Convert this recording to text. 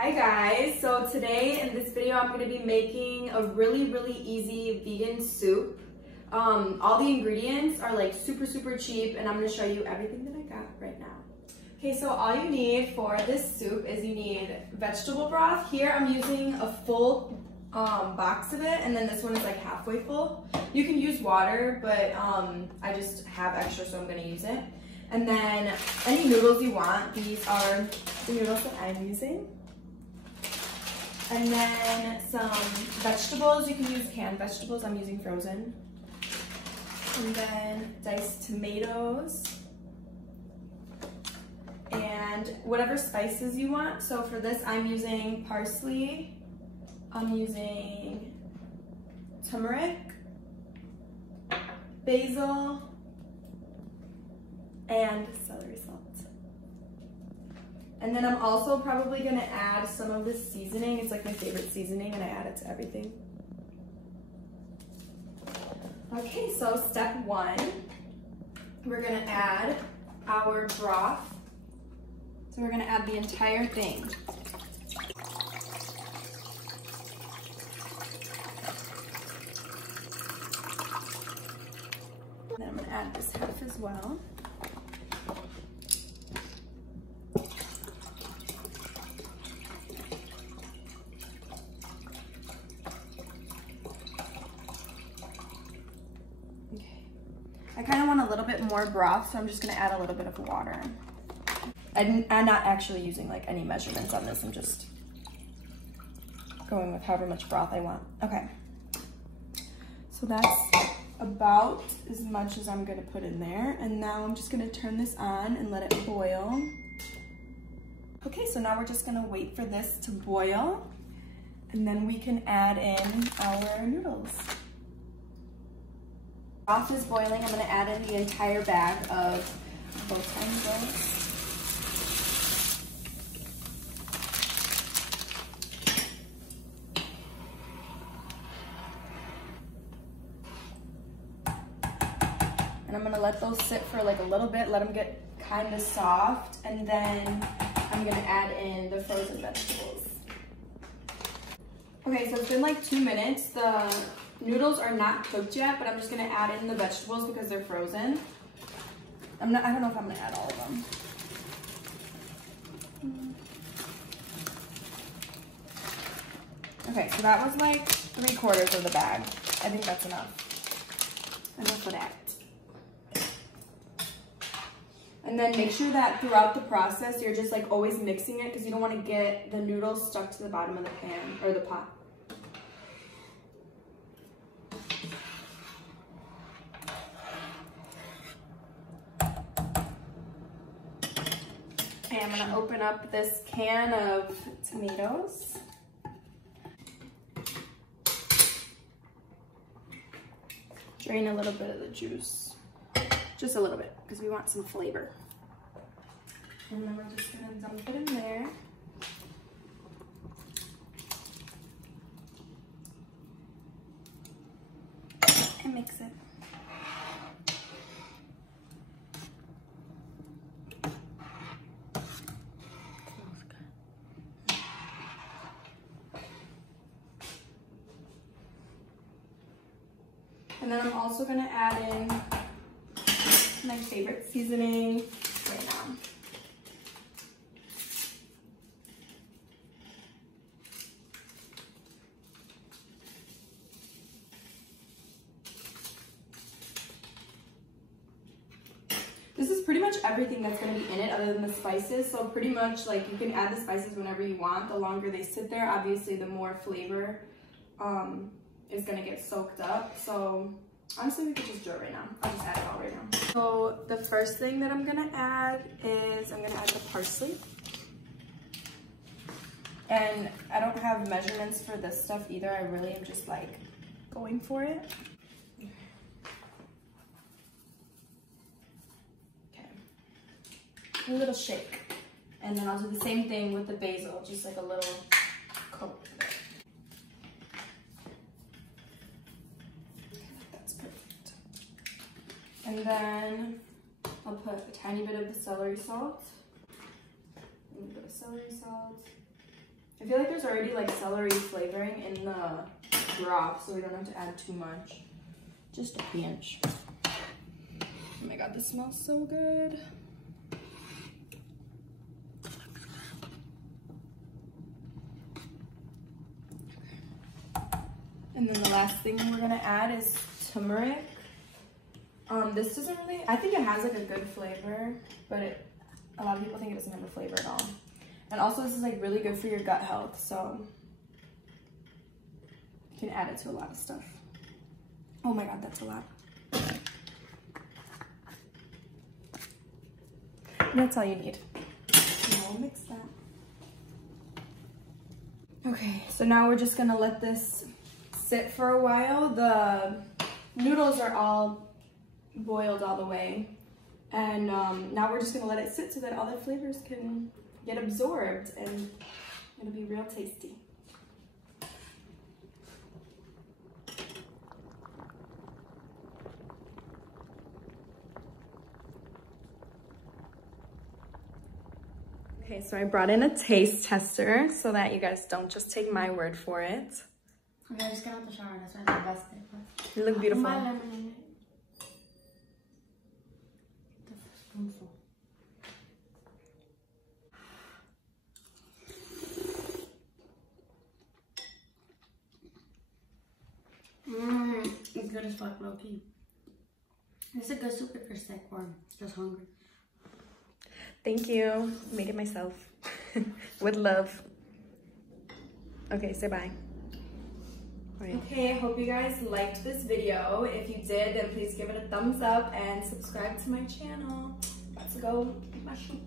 Hi guys, so today in this video I'm going to be making a really easy vegan soup. All the ingredients are like super cheap and I'm going to show you everything that I got right now. Okay, so all you need for this soup is you need vegetable broth. Here I'm using a full box of it, and then this one is like halfway full. You can use water, but I just have extra, so I'm going to use it. And then any noodles you want, these are the noodles that I'm using. And then some vegetables, you can use canned vegetables, I'm using frozen. And then diced tomatoes. And whatever spices you want. So for this, I'm using parsley, I'm using turmeric, basil, and celery salt. And then I'm also probably gonna add some of this seasoning. It's like my favorite seasoning and I add it to everything. Okay, so step one, we're gonna add our broth. So we're gonna add the entire thing. Then I'm gonna add this half as well. I kind of want a little bit more broth, so I'm just going to add a little bit of water. I'm not actually using like any measurements on this. I'm just going with however much broth I want. Okay. So that's about as much as I'm going to put in there. And now I'm just going to turn this on and let it boil. Okay, so now we're just going to wait for this to boil. And then we can add in our noodles. Broth is boiling. I'm going to add in the entire bag of both noodles. And I'm going to let those sit for like a little bit, let them get kind of soft, and then I'm going to add in the frozen vegetables. Okay, so it's been like 2 minutes. The noodles are not cooked yet, but I'm just gonna add in the vegetables because they're frozen. I don't know if I'm gonna add all of them. Okay, so that was like 3/4 of the bag. I think that's enough. Enough of that. And then make sure that throughout the process, you're just like always mixing it because you don't want to get the noodles stuck to the bottom of the pan or the pot. Okay, I'm gonna open up this can of tomatoes. Drain a little bit of the juice. Just a little bit, because we want some flavor. And then we're just gonna dump it in there. And mix it. And then I'm also gonna add in my favorite seasoning right now. This is pretty much everything that's gonna be in it other than the spices. So pretty much like you can add the spices whenever you want. The longer they sit there, obviously the more flavor is gonna get soaked up. So honestly, we could just do it right now. I'll just add it all right now. So the first thing that I'm gonna add is I'm gonna add the parsley. And I don't have measurements for this stuff either. I really am just like going for it. Okay. A little shake. And then I'll do the same thing with the basil, just like a little coat. And then I'll put a tiny bit of the celery salt. A little bit of celery salt. I feel like there's already like celery flavoring in the broth, so we don't have to add too much. Just a pinch. Oh my god, this smells so good. And then the last thing we're gonna add is turmeric. This doesn't really, I think it has like a good flavor, but a lot of people think it doesn't have a flavor at all. And also this is like really good for your gut health, so you can add it to a lot of stuff. Oh my god, that's a lot. That's all you need. Now we'll mix that. Okay, so now we're just gonna let this sit for a while. The noodles are all boiled all the way. And now we're just gonna let it sit so that all the flavors can get absorbed and it'll be real tasty. Okay, so I brought in a taste tester so that you guys don't just take my word for it. Okay, I just got out the shower, that's why I best it. You look beautiful. Spoonful. It's good as fuck, low key. It's a good super for sick or just hungry. Thank you. Made it myself. With love. Okay, say bye. Right. Okay, I hope you guys liked this video. If you did, then please give it a thumbs up and subscribe to my channel. Let's go eat my shoe.